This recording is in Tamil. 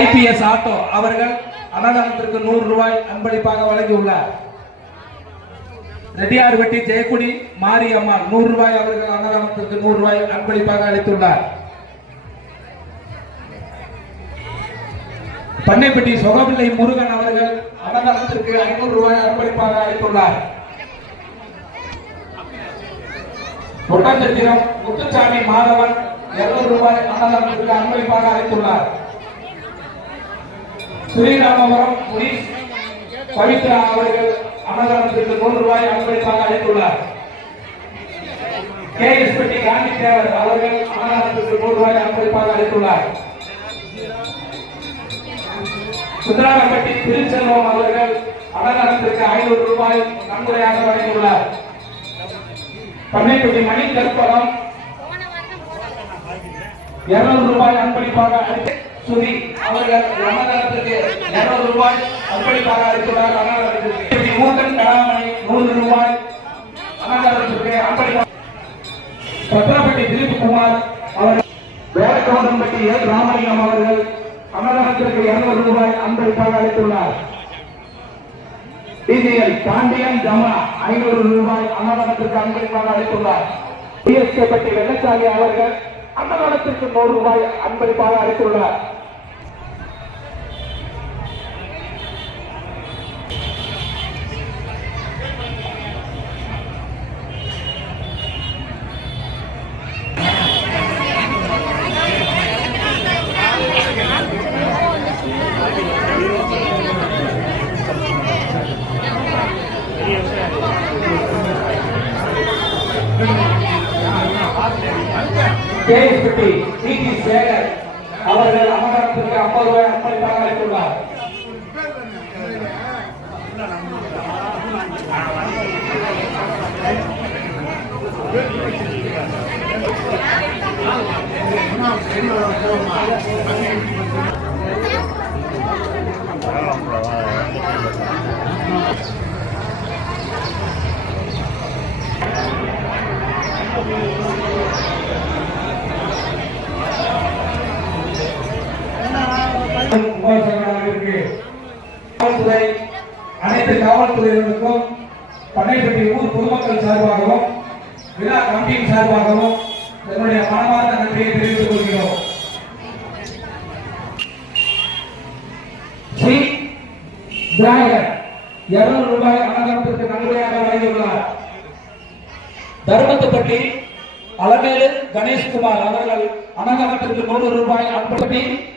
IPS ஆட்டோ அவர்கள் அன்னதானத்திற்கு 100 ரூபாய் அன்பளிப்பாக வழங்கியுள்ளார். ரெட்டியார்பட்டி ஜெயக்குடி மாரியம்மாள் 100 ரூபாய் அவர்கள் அன்னதானத்திற்கு 100 ரூபாய் அன்பளிப்பாக அளித்துள்ளார். பண்ணைப்பட்டி சொகவில்லை முருகன் அவர்கள் அன்னதானத்திற்கு 500 ரூபாய் அன்பளிப்பாக அளித்துள்ளார். ஒட்டஞ்சத்திரம் முத்துசாமி மாதவன் 200 ரூபாய் அன்னதானத்திற்கு அன்பளிப்பாக அளித்துள்ளார். ஸ்ரீராமபுரம் முனீஷ் பவித்ரா அவர்கள் அன்னதானத்திற்கு 100 ரூபாய் அன்பளிப்பாக அளித்துள்ளார். கேஎஸ்பட்டி காந்தி தேவர் அவர்கள் அன்னதானத்திற்கு 100 ரூபாய் அன்பளிப்பாக அளித்துள்ளார். சுந்தராகப்பட்டி திருச்செல்வம் அவர்கள் அன்னதானத்திற்கு 500 ரூபாய் நன்கொடையாக வழங்கியுள்ளார். பண்ணைப்பட்டி மணி கற்பகம் 200 ரூபாய் அன்பளிப்பாக சுதி அவர்கள் அன்னதானத்திற்கு 200 ரூபாய் அன்பளிப்பாக அளித்துள்ளார். அன்னதானத்திற்கு மூக்கன் கடாமணி 100 ரூபாய் அன்னதானத்திற்கு அன்பளிப்பாக. பத்திரப்பட்டி திலீப்குமார் அவர்கள் வேலக்கவுண்டம்பட்டி எல் ராமலிங்கம் அவர்கள் அன்னதானத்திற்கு 200 ரூபாய் அன்பளிப்பாக அளித்துள்ளார். டிஜிஎல் பாண்டியன் ஜமா 500 ரூபாய் அன்னதானத்திற்கு அன்பளிப்பாக அளித்துள்ளார். டிஎஸ்கேபட்டி வெள்ளச்சாமி அவர்கள் அன்னதானத்திற்கு 100 ரூபாய் அன்பளிப்பாக அளித்துள்ளார். கேஎஸ்பட்டி டிடி சேகர் அவர்கள் அன்னதானத்திற்கு 50 ரூபாய் அன்பளிப்பாக அளித்துள்ளார். காவல்துறை அனைத்து காவல்துறையினருக்கும் பண்ணைப்பட்டி ஊர் பொதுமக்கள் சார்பாகவும் விழா கமிட்டியின் சார்பாகவும் என்னுடைய மனமார்ந்த நன்றியை தெரிவித்துக் கொள்கிறோம். ஸ்ரீ திராயகர் 200 ரூபாய் அன்னதானத்திற்கு நன்கொடையாக வழங்கியுள்ளார். தர்மத்துப்பட்டி அலமேலு கணேஷ்குமார் அவர்கள் அன்னதானத்திற்கு 100 ரூபாய் அன்பளிப்பாக